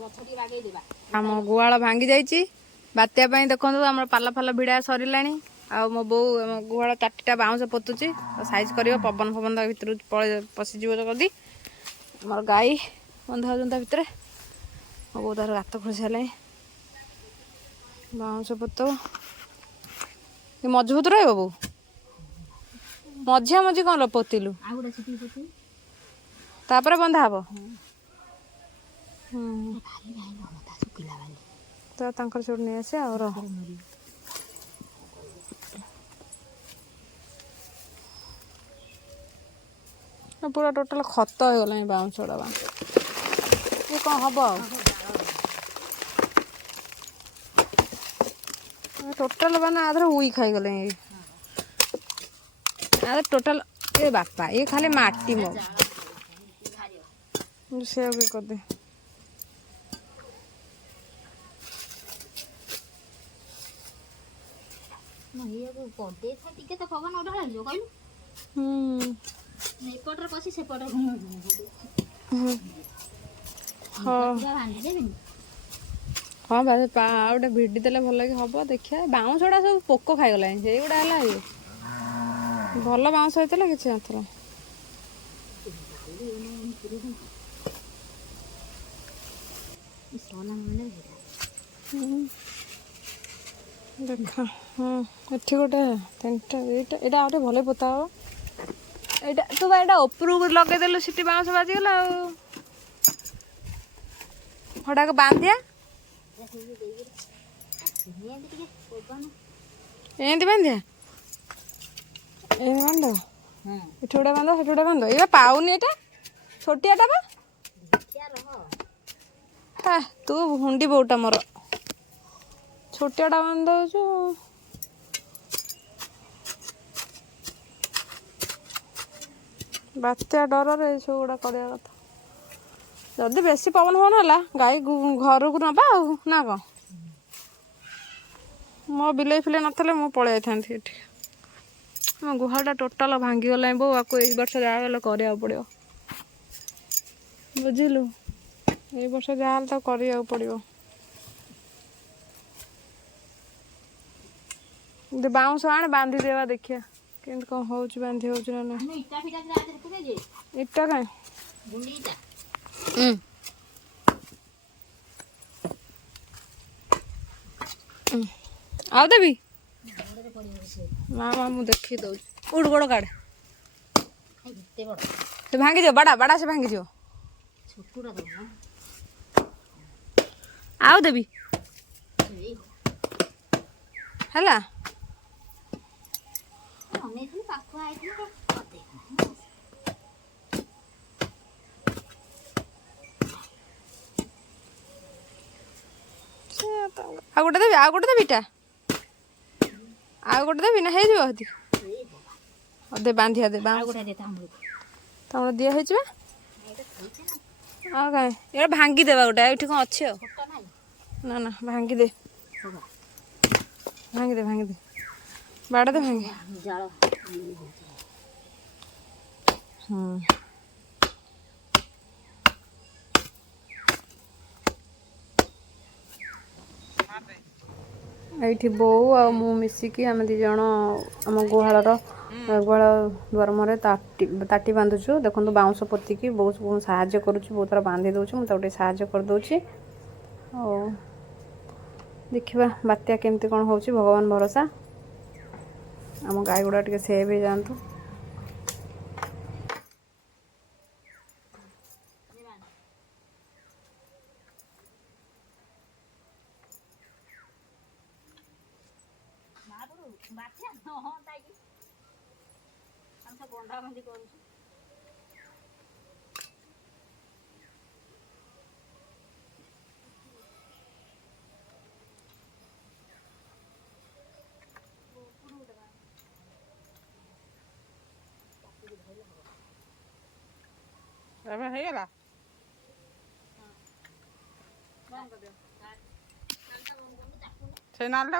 आम गुआल भांगी जाइए बात्या देखो आम पाला फाल भिड़ा सरला आ मो बो गुहाल 4टा बाउंश पोतुची साइज कर पवन फवन भर पशिज जल्दी आम गाई बंधा भितर मो बो तार गात खोल सारे बाउंश पोत मजबूत रहा बो मझिया मझी कौन पोतिलु तापर बंधा हम तो तांकर छोड़ नहीं आसे और पूरा टोटल खत हो गला बाउंश गुड़ा ये कौन हम टोटल मैंने आधर उई खाई गले टोटल ये बापा ये खाली माटी मो से भी कर दे हाँ भाई गोटे भिडी देले भल कि हम देखिए बाउंश गुड़ा सब पोक खाई गला से गुड़ा है भल बाउंश होता किसी नथला देखा हाँ एठी गोटे 3टा यहाँ गोटे भल पोता हम यहाँ तू बा यहाँ उपरू लगेदेलु सीटी बाउंश बाजीगला हटाक बांधिया एमती बांधिया बांध एठ गोटे बांध सेठ गोटे बांध ये पाऊनी एटा छोटियाटा बा हाँ तू हुंडी बोटा मोर छोटियाटा बांध दौ बात्या डर सब गुड़ा करवा कथा जदि बेसी पवन फवन है गाई घर को नवा ना कौन मो बिले फिले नथले मु पलि था मो गुहाटा टोटाल भांगी गला बो आपको एक वर्ष जहाँ करा पड़ो बुझिलु ये वर्ष जहाँ तो करा पड़ो बाउंश आने बांधी देवा देखिया केमती कौन हो बांधी हो इटा कहीं आउ देवी मामा मु देखी दौ उड़ गोड़ काढ़ से भांगी दियो बड़ा बड़ा से भांगी दियो आउ देवी हैला आ गोटे देवीटा आ गोटे देवी ना हो दे बांधिया दे तमर दिया है कहीं भांगी देवा गोटे ये कौन अच्छे ना ना भांगी दे भांगी दे बाड़ा दे भांगी ये बो आ मु मिसिकी आम दी जन आम गुहाल गुहाल द्वार मुहर ताटी बांधुचु देखो बाउंश पोतिकी बहुत साहाଯ୍य करुच्ची बहुत थर बांधी दूची मुझे गोटे साहाଯ୍य करदे देखा बात्या केमती कौन हो भगवान भरोसा आम गाई गुड़ा टे सेव हो जातु ହେଇଗଲା ସେ ନାଲଟା